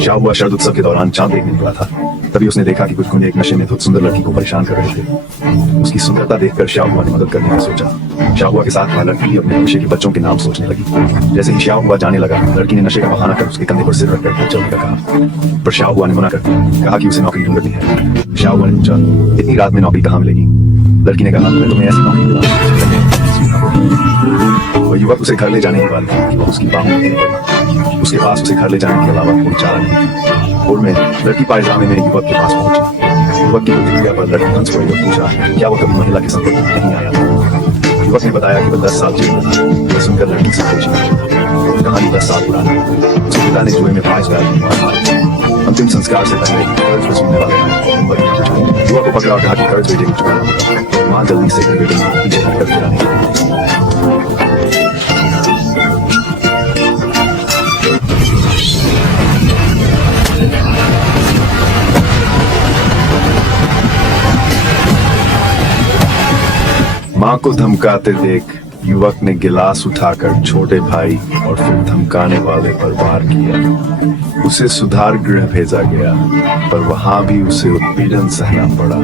शाह हुआ शरद उत्सव के दौरान चांद देखने निकला था। तभी उसने देखा कि कुछ गुंडे एक नशे में धुत सुंदर लड़की को परेशान कर रहे थे। उसकी सुंदरता देखकर शाह हुआ ने मदद करने का सोचा। शाह हुआ के साथ वह लड़की अपने नशे के बच्चों के नाम सोचने लगी। जैसे ही शाह हुआ जाने लगा, लड़की ने नशे का बहाना कर उसके कंधे पर सिर रखकर घर चलने का कहा। पर शाह हुआ ने मना कर दिया, कहा कि उसे नौकरी ढूंढनी है। शाह हुआ ने पूछा, इतनी रात में नौकरी कहाँ मिलेगी? लड़की ने कहा, मैं तुम्हें ऐसी नौकरी दूंगा। वह युवक उसे घर ले जाने की बात थी कि वह उसकी बाहों में पड़ी। उसके पास उसे घर ले जाने के अलावा कोई चारा नहीं था। भोर में लड़की पायजामे में युवक के पास पहुंची। युवक की प्रतिक्रिया पर लड़की हंस पड़ी और पूछा, क्या वो कभी महिला के संपर्क में नहीं आया था? युवक ने बताया कि वह 10 साल जेल में था। यह सुनकर लड़की संतोषी हुई। कहानी 10 साल पुरानी। उसके पिता ने जुए में 5 लाख अंतिम संस्कार से पहले कर्ज वसूलने वाले युवक को पकड़ा और कहा कि कर्ज बेटे को चुकाना होगा। मां जल्दी से बेटे को पीछे हटकर गिराने लगी। मां को धमकाते देख युवक ने गिलास उठाकर छोटे भाई और फिर धमकाने वाले पर वार किया। उसे सुधार गृह भेजा गया, पर वहां भी उसे उत्पीड़न सहना पड़ा।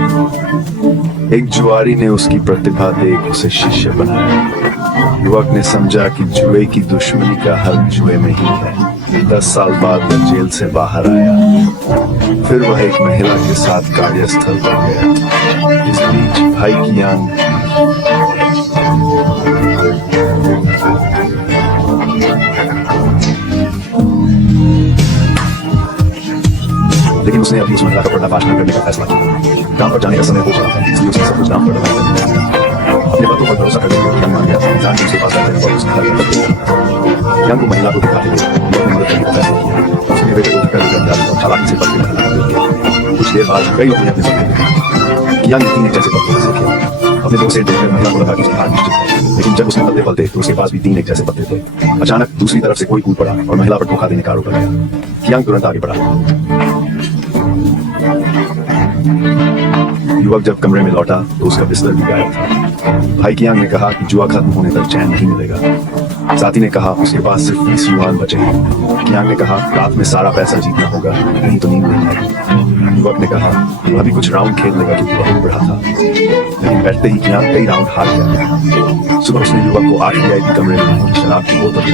एक जुआरी ने उसकी प्रतिभा देख उसे शिष्य बनाया। युवक ने समझा कि जुए की दुश्मनी का हल जुए में ही है। 10 साल बाद वह जेल से बाहर आया। फिर वह एक महिला के साथ कार्यस्थल पर गया। इस बीच भाई कियांग लेकिन उसने अपनी उस महिला का पर्दाफाश न करने का फैसला किया। काम पर जाने का समय हो चला था, इसलिए उसने सब कुछ नाम पर अपने बातों पर भरोसा करते हुए कियांग मान गया। इंसान के पास जाने पर उसने कियांग को महिला को दिखाते हुए अपनी मदद करने का फैसला किया। उसने बेटे को धक्का देकर जाने और चालाकी से पकड़ लिया। कुछ देर बाद कई लोग अपने सपने कियांग ने 3 एक जैसे पत्ते सीखे। अपने 2 सेठ देखकर महिला को लगा कि उसकी हार निश्चित है, लेकिन जब उसने पत्ते पलटे तो उसके पास भी 3 एक जैसे पत्ते थे। अचानक दूसरी तरफ से कोई कूद पड़ा और महिला पर धोखा देने का आरोप लगाया। कियांग तुरंत आगे बढ़ा। युवक जब कमरे में लौटा तो उसका बिस्तर भी गायब था। भाई कियांग ने कहा कि जुआ खत्म होने तक चैन नहीं मिलेगा। साथी ने कहा उसके पास सिर्फ 20 युआन बचे हैं। कियांग ने कहा रात में सारा पैसा जीतना होगा, नहीं तो नींद नहीं आएगी। युवक ने कहा अभी कुछ राउंड खेलने का क्योंकि बहुत बड़ा था, लेकिन बैठते ही कियांग कई राउंड हार गया। सुबह उसने युवक को 8 VIP कमरे में शराब की बोतल दी।